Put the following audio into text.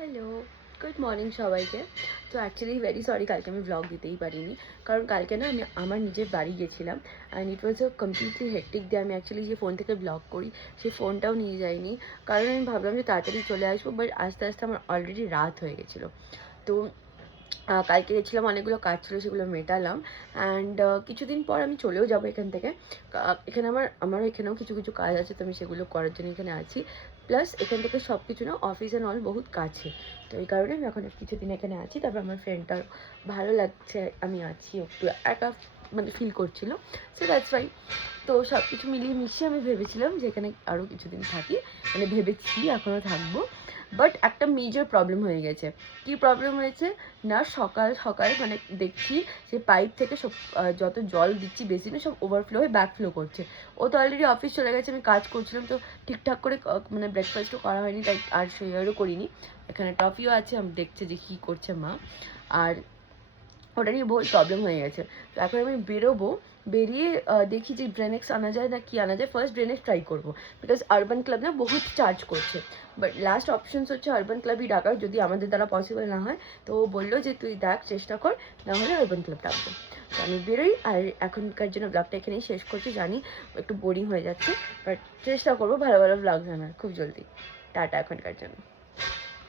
Hello, good morning সবাইকে। তো actually very sorry, কালকে আমি ব্লগ দিতেই পারিনি। কারণ কালকে না আমি আমার নিজের বাড়ি গেছিলাম and it was a completely hectic day. আমি অ্যাকচুয়ালি যে ফোন থেকে ব্লগ করি সেই ফোনটাও নিয়ে যাইনি, কারণ আমি ভাবলাম যে তাড়াতাড়ি চলে আসবো, বাট আস্তে আস্তে আমার অলরেডি রাত হয়ে গেছিলো। তো কালকে গেছিলাম, অনেকগুলো কাজ ছিল, সেগুলো মেটালাম অ্যান্ড কিছুদিন পর আমি চলেও যাবো এখান থেকে। এখানে আমার এখানেও কিছু কিছু কাজ আছে, তো আমি সেগুলো করার জন্য এখানে আছি। প্লাস এখান থেকে সব কিছু না অফিস অ্যান্ড অল বহুত কাছে, তো এই কারণে আমি এখন কিছুদিন এখানে আছি। তারপর আমার ফ্রেন্ডটার ভালো লাগছে আমি আছি, একটু একা মানে ফিল করছিল, সো দ্যাটস ওয়াই। তো সব কিছু মিলিয়ে মিশিয়ে আমি ভেবেছিলাম যে এখানে আরও কিছুদিন থাকি, মানে ভেবেছি এখনও থাকবো। বাট একটা মেজর প্রবলেম হয়ে গেছে। কী প্রবলেম হয়েছে না, সকাল সকাল মানে দেখছি যে পাইপ থেকে সব যত জল দিচ্ছি বেসিনে সব ওভারফ্লো হয়ে ব্যাকফ্লো করছে। ও তো অলরেডি অফিস চলে গেছে, আমি কাজ করছিলাম, তো ঠিকঠাক করে মানে ব্রেকফাস্টও করা হয়নি, তাই আর শেয়ারও করিনি। এখানে টফিও আছে, আমি দেখছি যে কী করছে মা। আর ওটা নিয়ে বহুত প্রবলেম হয়ে গেছে। তো এখন আমি বেরোবো, বেরিয়ে দেখি যে ব্রেনেক্স আনা যায় না কি আনা যায়। ফার্স্ট ব্রেনেক্স ট্রাই করবো, বিকজ আরবান ক্লাব না বহুত চার্জ করছে। বাট লাস্ট অপশনস হচ্ছে আরবান ক্লাবই ডাকার, যদি আমাদের দ্বারা পসিবল না হয়। তো ও বললো যে তুই দেখ, চেষ্টা কর, না হলে আরবান ক্লাব ডাকবো। তো আমি বেরোই, আর এখনকার জন্য ব্লগটা এখানেই শেষ করছি। জানি একটু বোরিং হয়ে যাচ্ছে, বাট চেষ্টা করবো ভালো ভালো ব্লগ আনার খুব জলদি। টাটা এখনকার জন্য।